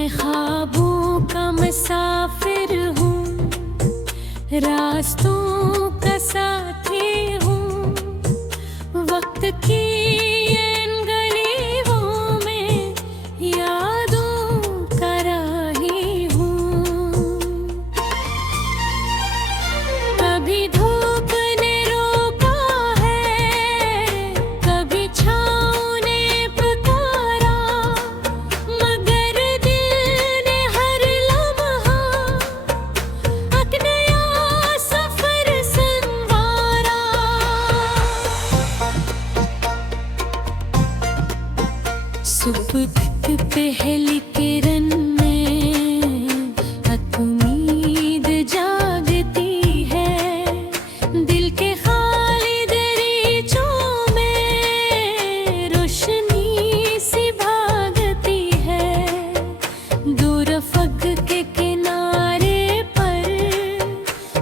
मैं ख्वाबों का मुसाफिर हूँ, रास्तों का साथी हूँ, वक्त की इन गलियों में यादों का राही हूँ। कभी धूप ने रोका है, कभी छाँव ने पुकारा, मगर दिल ने हर लम्हा एक नया सफर संवारा। सुबह की पहली किरण में उम्मीद जागती है, दिल के खाली दरीचों में रोशनी सी भागती है। दूर फग के किनारे पर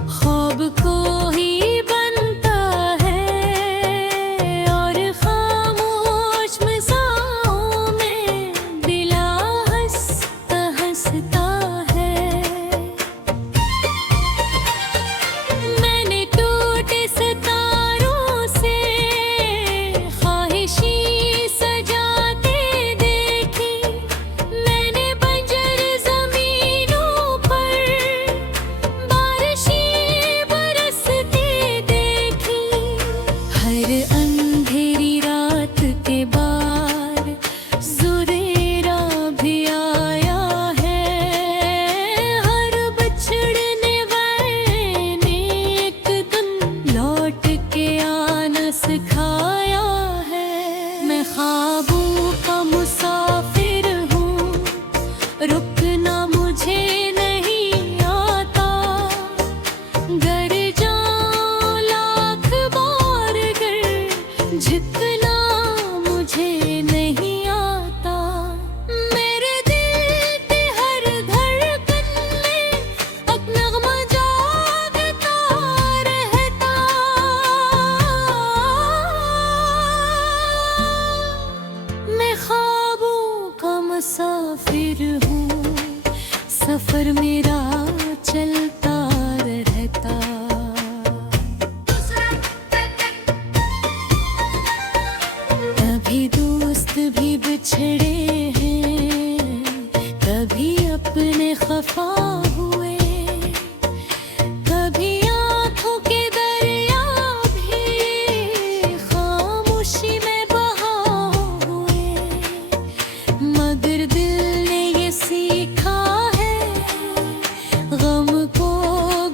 ख्वाब को ही बनता है, और खामोश मसाओं में दिला हंसता हंसता है। मैंने टूटे सितारों से ख्वाहिशी सजाते देखी, मैंने बंजर जमीनों पर बारिशें बरसती देखी। हर अंधेरी रात के बाद सुरेरा भी आया है, हर बिछड़ने वाले ने एक दिन लौट के आना सिखाया है। मैं ख्वाबों का मुसाफिर हूँ, रुकना मुझे नहीं आता, गर जाऊं लाख बार गर झुकना मुझे नहीं आता। मेरे दिल के हर धड़कन में एक नगमा जागता रहता। मैं ख्वाबों का मुसाफिर हूँ, सफर मेरा चलता रहता। कभी दोस्त भी बिछड़े हैं, कभी अपने खफा हुए, कभी आंखों के दरिया भी खामोशी में बहा हुए, मगर दिल ने ये सीखा है गम को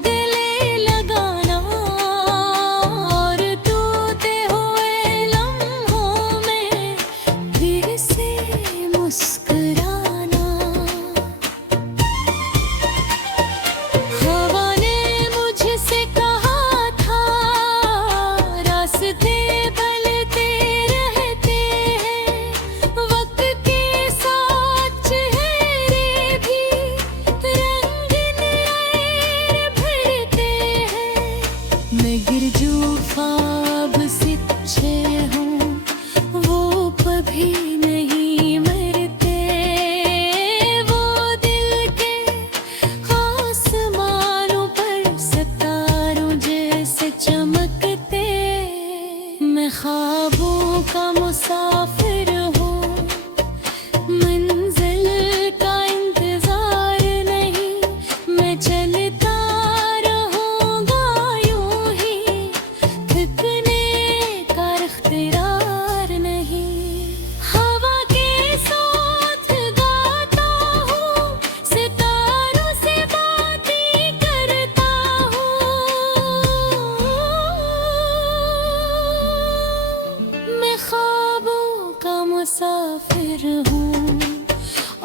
गले लगाना, और टूटे हुए लम्हों में फिर से मुस्कुराना। हवा ने मुझसे कहा था रास्ते बदलते रहते हैं, वक्त के साथ चेहरे भी रंगीन नए भरते हैं। मैं गिरजू ख्वाब से छे हूँ, वो कभी नहीं मरते, वो दिल के आसमानों पर सितारों जैसे चमकते। मैं ख्वाबों का मुसाफिर हूँ, मंजिल का इंतजार नहीं, मैं चलता रहूँगा यूं ही, थकने का इख्तियार नहीं। हवा के साथ गाता हूँ, सितारों से बातें करता हूँ। मैं ख्वाबों का मुसाफिर हूँ,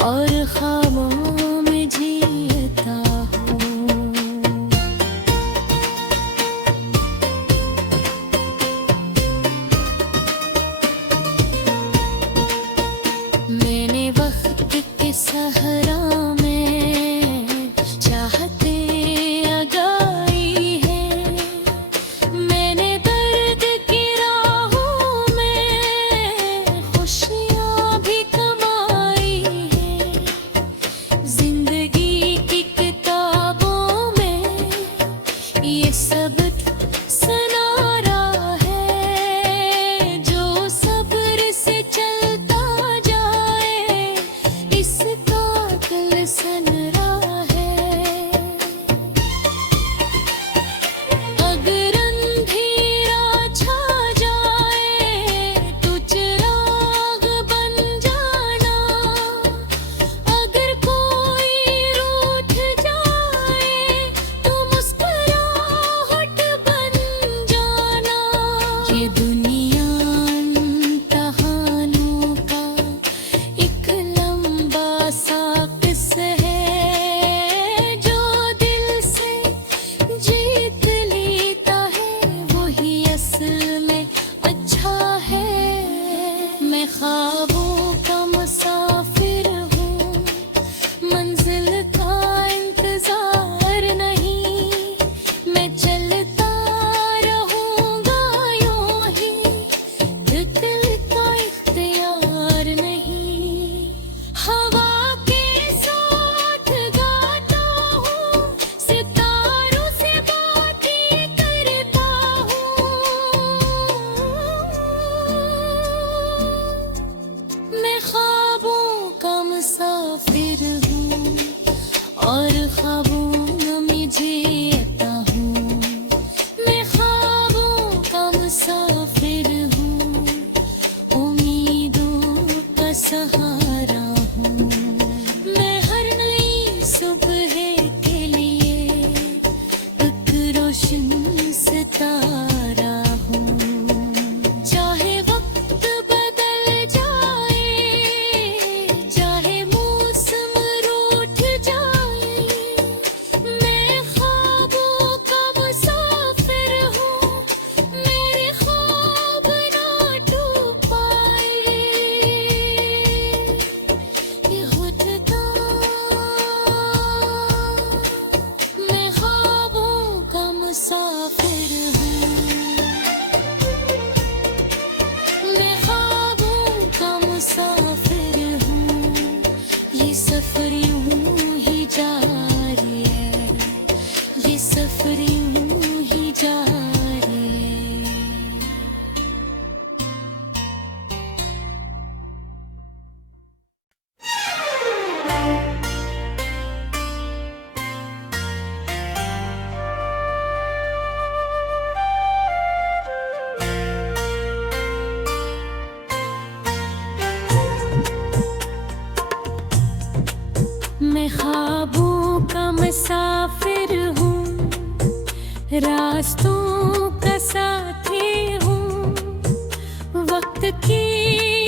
और ख्वाबों में जीता हूँ। मैंने वक्त के सहरा में चाहते जगाई है, मैंने दर्द की राहों में खुशियाँ भी कमाई है। मुसाफिर हूँ और ख्वाबों में जीता हूँ। मैं ख्वाबों का मुसाफिर हूँ, उम्मीदों का सहारा हूँ। मैं हर नई सुबह के लिए एक रोशन सितारा हूँ। चाहे वक्त बदल जाए, चाहे मौसम रूठ जाए, मैं ख्वाबों का मुसाफिर हूँ। मेरे ख्वाब ना टूट पाए, ये होता मैं ख्वाबों का मुसाफिर हूँ। मैं ख्वाबों का मुसाफिर हूँ, ये सफर यूं ही जारी है, ये सफर यूं ही जारी है। मैं ख्वाबों का मुसाफिर हूँ, रास्तों का साथी हूँ। वक्त की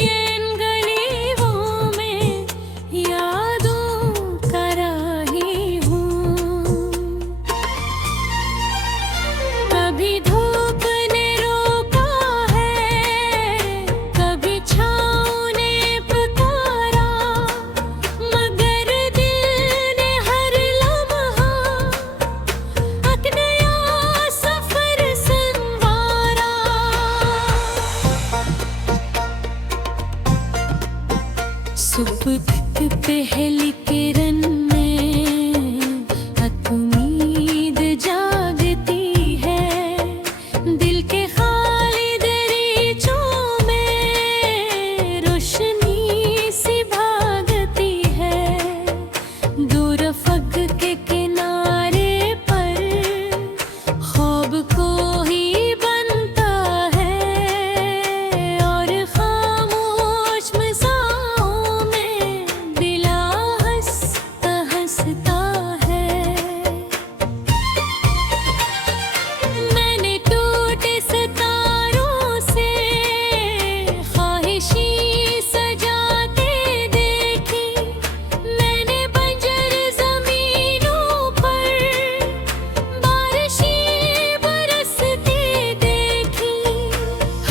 इन गलियों में यादों का राही हूँ। कभी धूप ने रोका है, कभी छाँव ने पुकारा, मगर दिल ने हर लम्हा एक नया सफर संवारा। सुबह की पहली किरण में एक उम्मीद जागती है, दिल के खाली दरीचों में रोशनी सी भागती है। दूर फग के किनारे पर ख्वाब को ही बनता है, और खामोश मसाओं में दिल हंसता हंसता है। मैंने टूटे सितारों से ख्वाहिशी सजाते देखी, मैंने बंजर जमीनों पर बारिशें बरसती देखी।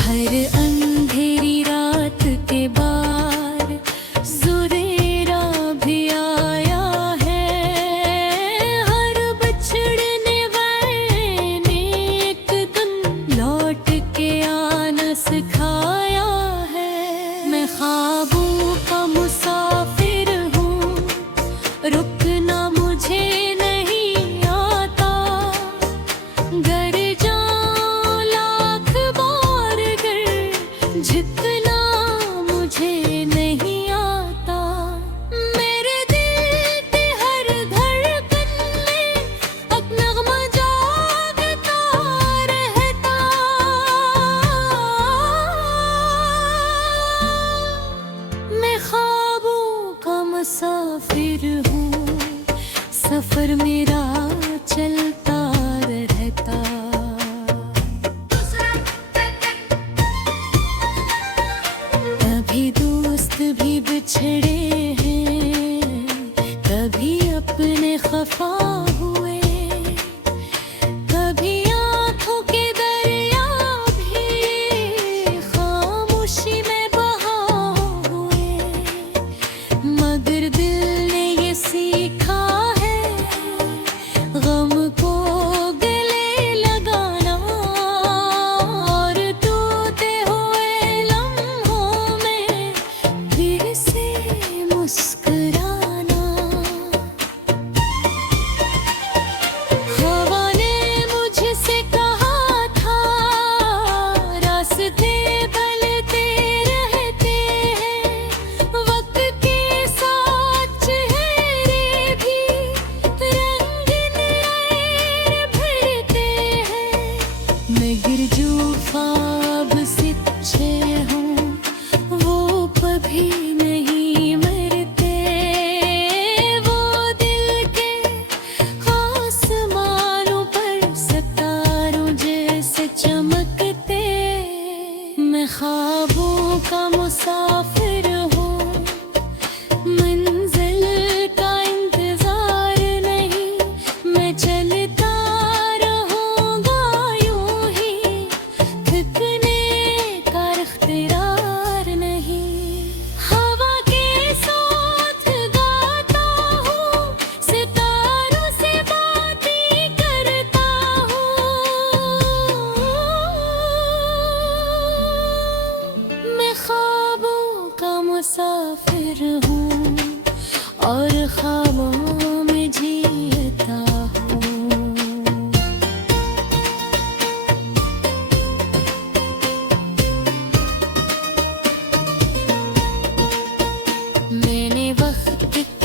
हर अंधेरी रात के बार सुरेरा भी आया है, हर बिछड़ने वाले ने एक दिन लौट के आना सिखाया है। मैं ख्वाबों का मुसाफिर हूँ, रुकना मुझे नहीं आता। गर जाऊं लाख बार गर, झुकना मुझे नहीं आता। मेरे दिल के हर धड़कन में एक नगमा जागता रहता। मैं ख्वाबों का मुसाफिर हूँ, सफर मेरा चलता रहता। कभी दोस्त भी बिछड़े हैं, कभी अपने खफा हुए, कभी आंखों के दरिया भी खामोशी में बहा हुए। मगर दिल ने ये सीखा है, गम को गले लगाना, और टूटे हुए लम्हों में फिर से मुस्कुराना। हवा ने मुझसे कहा था, रास्ते बदलते रहते हैं, वक्त के साथ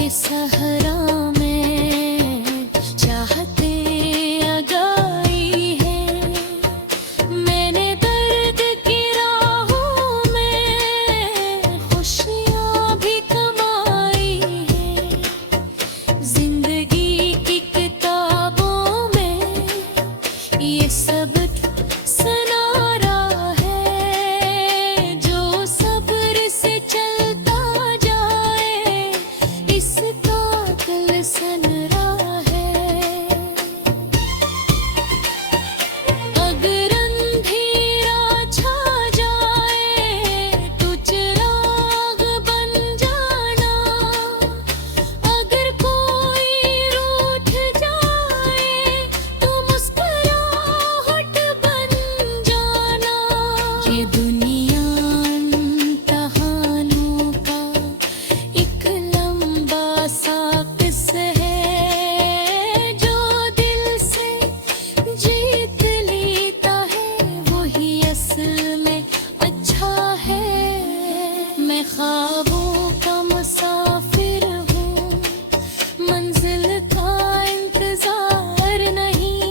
ये सहरा में चाहते अगाई है। मैंने दर्द की राहों में खुशियाँ भी कमाई है। जिंदगी की किताबों में ये सब सनारा है। जो सब्र से चलता जाए इसका दिल सनरा है। अगर अंधेरा छा जाए तो चिराग बन जाना। अगर कोई रूठ जाए तो मुस्कुराहट बन जाना। ये दुनिया इम्तिहानों का एक लंबा सा किस्सा है। जो दिल से जीत लेता है वही असल में अच्छा है। मैं ख्वाबों का मुसाफिर हूँ, मंजिल का इंतजार नहीं।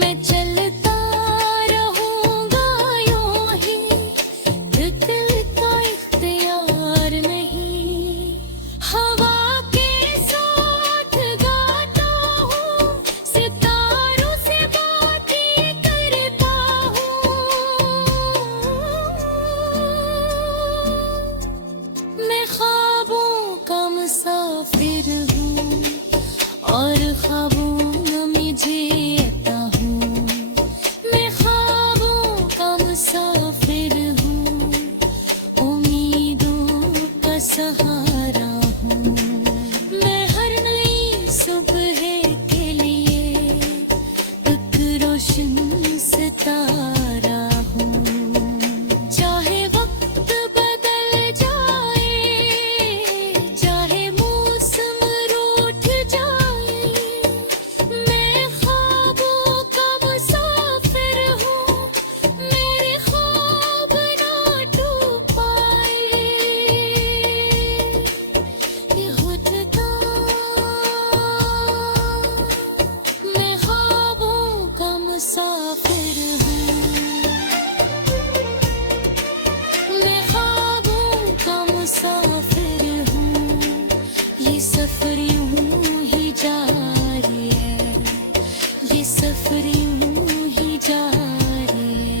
मैं चलता रहूँगा यूं ही, दिल का इख्तियार नहीं। हवा के साथ गाता हूँ, सितारों से बातें करता हूँ। मैं ख्वाबों का मुसाफिर हूँ और ख्वाबों में जीता हूँ। मैं ख्वाबों का मुसाफिर हूँ, उम्मीदों का सहारा हूँ। मैं हर नई सुबह के लिए एक रोशन सितारा हूँ। चाहे वक्त बदल जाए, चाहे मौसम रूठ जाए, मैं ख्वाबों का मुसाफिर हूँ। मेरे ख्वाब ना टूट पाए। ये खुदा, मैं ख्वाबों का मुसाफिर हूँ। मैं ख्वाबों का मुसाफिर हूँ। ये सफर यूं ही जारी है। ये सफर यूं ही जारी है।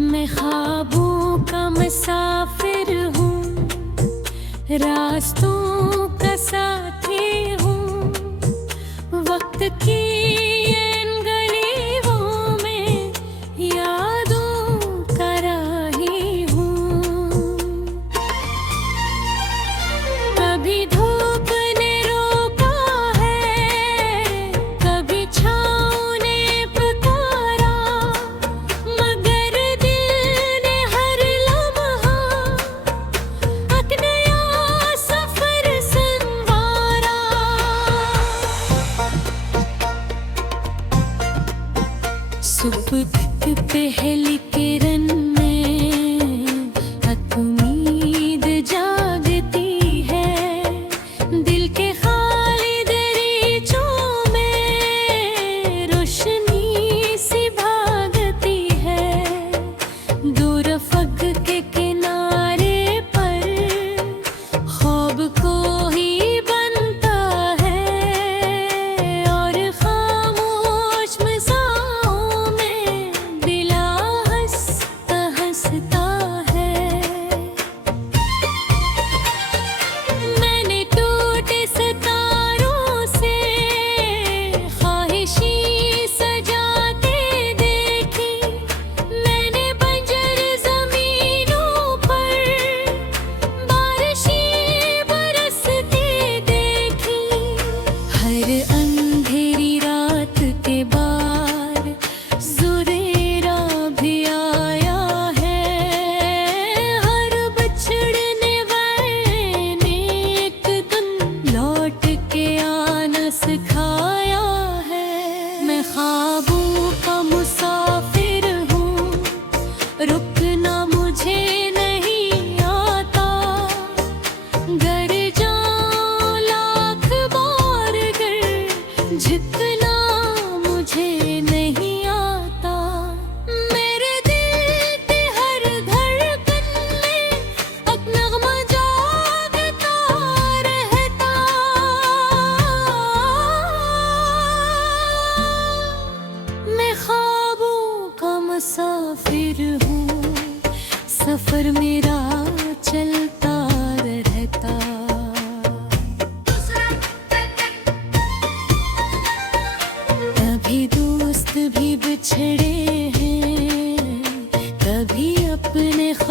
मैं ख्वाबों का मुसाफिर हूँ, रास्तों का साथी हूँ। वक्त की इन गलियों में यादों का राही हूँ। कभी धूप ने रोका है, कभी छाँव ने पुकारा, मगर दिल ने हर लम्हा एक नया सफर संवारा। सुबह की पहली किरण में एक उम्मीद जागती है। दिल के खाली दरीचों में रोशनी सी भागती है। दूर फग के किनारे पर ख्वाब को ही बनता है। और खामोश मसाओं में दिल हंसता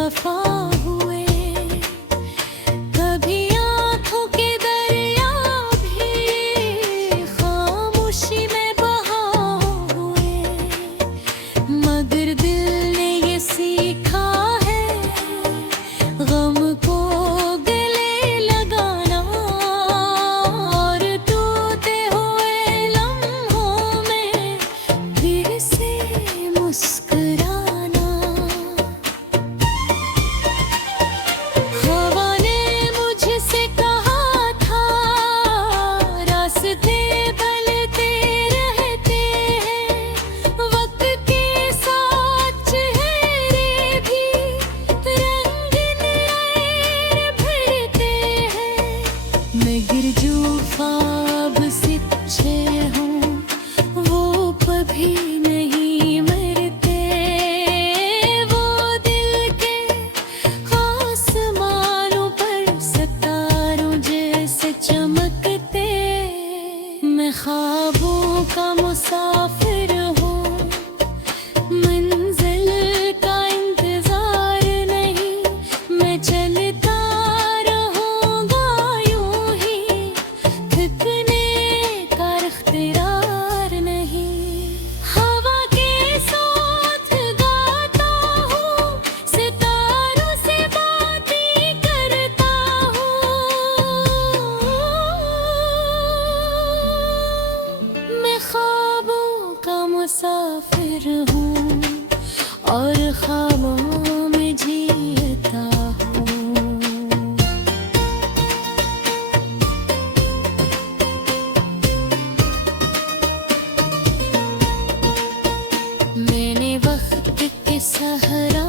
वफा हुए, कभी आंखों के दरिया भी खामोशी में बहा हुए, मगर दिल ने ये सीखा है गम को गले लगाना, और टूटे हुए लम्हों में फिर से मुस्कुराना। हवा ने मुझसे कहा था रास्ते बदलते रहते हैं, वक्त के साथ चेहरे भी रंगीन नए भरते हैं, मगर जो ख्वाब से छे हूँ वो कभी नहीं मरते, वो दिल के आसमानों पर सितारों जैसे चमकते। मैं ख्वाबों का मुसाफिर हूँ, मंजिल का इंतजार नहीं, मैं चलता रहूँगा यूं ही, थकने का इख्तियार नहीं। हवा के साथ गाता हूँ, सितारों से बातें करता हूँ, मैं ख्वाबों का मुसाफिर हूँ और ख्वाबों में जीता हूँ। मैंने वक्त के सहरा